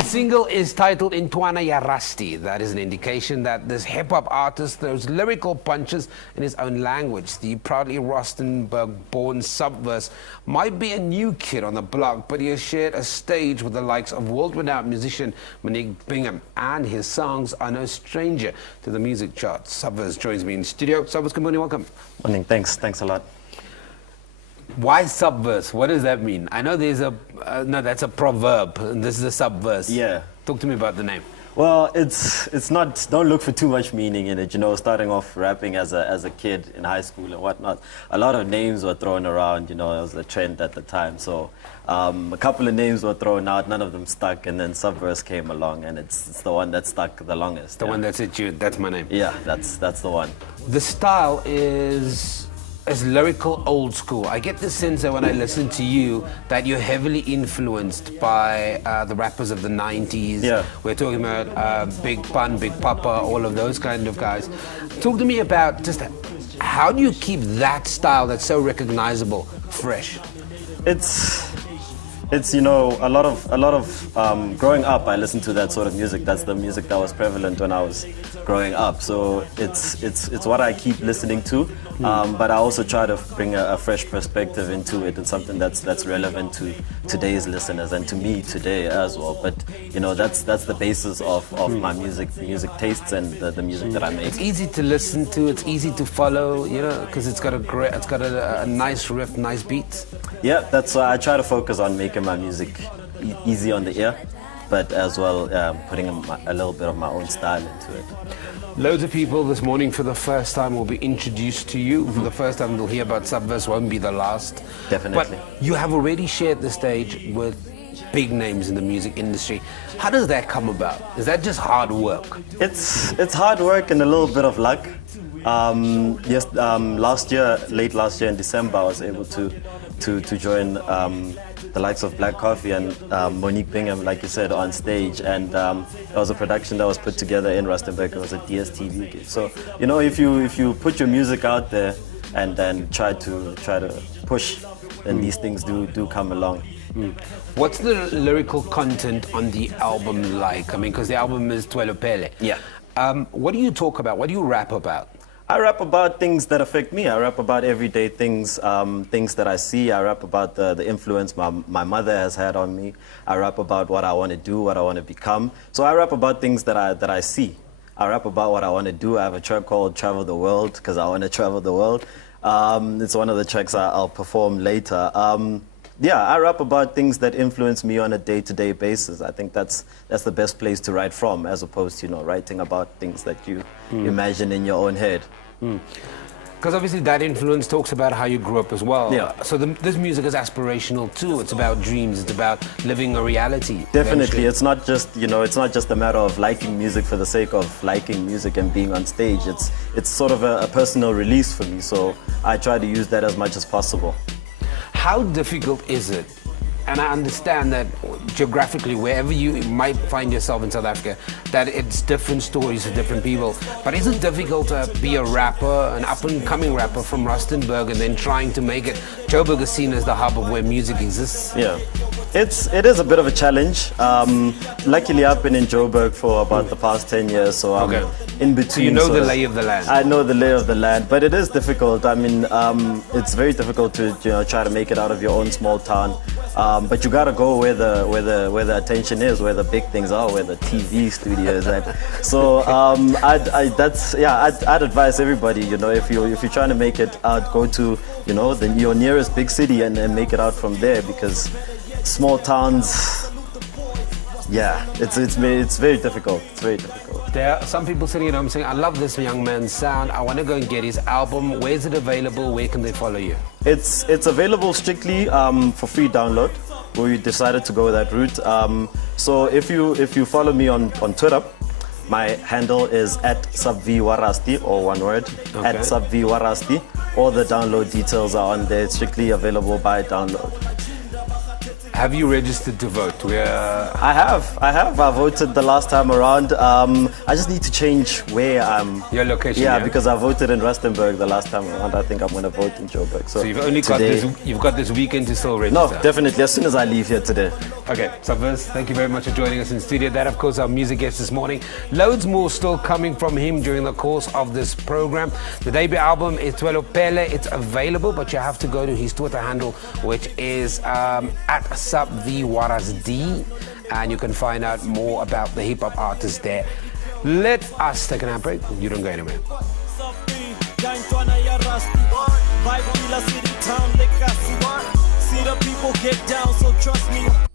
The single is titled Intwana Ya Rusty. That is an indication that this hip-hop artist throws lyrical punches in his own language. The proudly Rustenburg-born SubVerse might be a new kid on the block, but he has shared a stage with the likes of world-renowned musician Monique Bingham, and his songs are no stranger to the music charts. SubVerse joins me in studio. SubVerse, good morning, welcome. Morning, thanks a lot. Why SubVerse? What does that mean? I know there's a, no, that's a proverb, and this is a SubVerse. Yeah. Talk to me about the name. Well, it's not, don't look for too much meaning in it, you know, starting off rapping as a kid in high school and whatnot. A lot of names were thrown around, you know, it was a trend at the time. So a couple of names were thrown out, none of them stuck, and then SubVerse came along, and it's the one that stuck the longest. The one that's at you, that's my name. Yeah, that's the one. The style is lyrical, old school. I get the sense that when I listen to you that you're heavily influenced by the rappers of the 90s. Yeah. We're talking about Big Pun, Big Papa, all of those kind of guys. Talk to me about just how do you keep that style that's so recognizable fresh? It's you know, a lot of growing up, I listened to that sort of music. That's the music that was prevalent when I was growing up. So it's what I keep listening to, but I also try to bring a fresh perspective into it and something that's relevant to today's listeners and to me today as well. But you know, that's the basis of my music tastes and the music that I make. It's easy to listen to. It's easy to follow. You know, because it's got a nice riff, nice beats. Yeah, that's why I try to focus on making my music easy on the ear, but as well putting a little bit of my own style into it. Loads of people this morning for the first time will be introduced to you. For the first time they'll hear about SubVerse, won't be the last. Definitely. But you have already shared the stage with big names in the music industry. How does that come about? Is that just hard work? It's hard work and a little bit of luck. Late last year in December, I was able to join the likes of Black Coffee and Monique Bingham, like you said, on stage, and it was a production that was put together in Rustenburg. It was a DSTV gig. So you know, if you put your music out there and then try to push, then these things do come along. What's the lyrical content on the album like? I mean, because the album is Twelopele. Yeah. What do you talk about? What do you rap about? I rap about things that affect me. I rap about everyday things, things that I see. I rap about the influence my mother has had on me. I rap about what I want to do, what I want to become. So I rap about things that I see. I rap about what I want to do. I have a track called Travel the World because I want to travel the world. It's one of the tracks I'll perform later. Yeah, I rap about things that influence me on a day-to-day basis. I think that's the best place to write from, as opposed to, you know, writing about things that you imagine in your own head. Because obviously that influence talks about how you grew up as well. Yeah. So this music is aspirational too. It's about dreams. It's about living a reality. Definitely. Eventually. It's not just, you know, it's not just a matter of liking music for the sake of liking music and being on stage. It's sort of a personal release for me. So I try to use that as much as possible. How difficult is it? And I understand that geographically, wherever you might find yourself in South Africa, that it's different stories for different people. But is it difficult to be a rapper, an up-and-coming rapper from Rustenburg, and then trying to make it? Joburg is seen as the hub of where music exists. Yeah, it is a bit of a challenge. Luckily, I've been in Joburg for about the past 10 years, so I'm in between. So you know the lay of the land. I know the lay of the land, but it is difficult. I mean, it's very difficult to, you know, try to make it out of your own small town. But you gotta go where the attention is, where the big things are, where the TV studio is at. So I'd advise everybody, you know, if you're trying to make it out, go to, you know, your nearest big city and make it out from there, because small towns, yeah, it's very difficult. It's very difficult. There are some people sitting at home saying, I love this young man's sound. I want to go and get his album. Where is it available? Where can they follow you? It's available strictly for free download. We decided to go that route. So if you follow me on Twitter, my handle is @SubVwarasti, or one word, @SubVwarasti. All the download details are on there. It's strictly available by download. Have you registered to vote? I have. I voted the last time around. I just need to change where I'm. Your location, Yeah, yeah? because I voted in Rustenburg the last time around. I think I'm going to vote in Joburg. So you've only got this weekend to still No, register. definitely. As soon as I leave here today. Okay, SubVerse, thank you very much for joining us in studio. That, of course, our music guest this morning. Loads more still coming from him during the course of this program. The debut album is Twelo Pele. It's available, but you have to go to his Twitter handle, which is at SubVRasD, and you can find out more about the hip hop artist there. Let us take an break. You don't go anywhere. See the people get down, so trust me.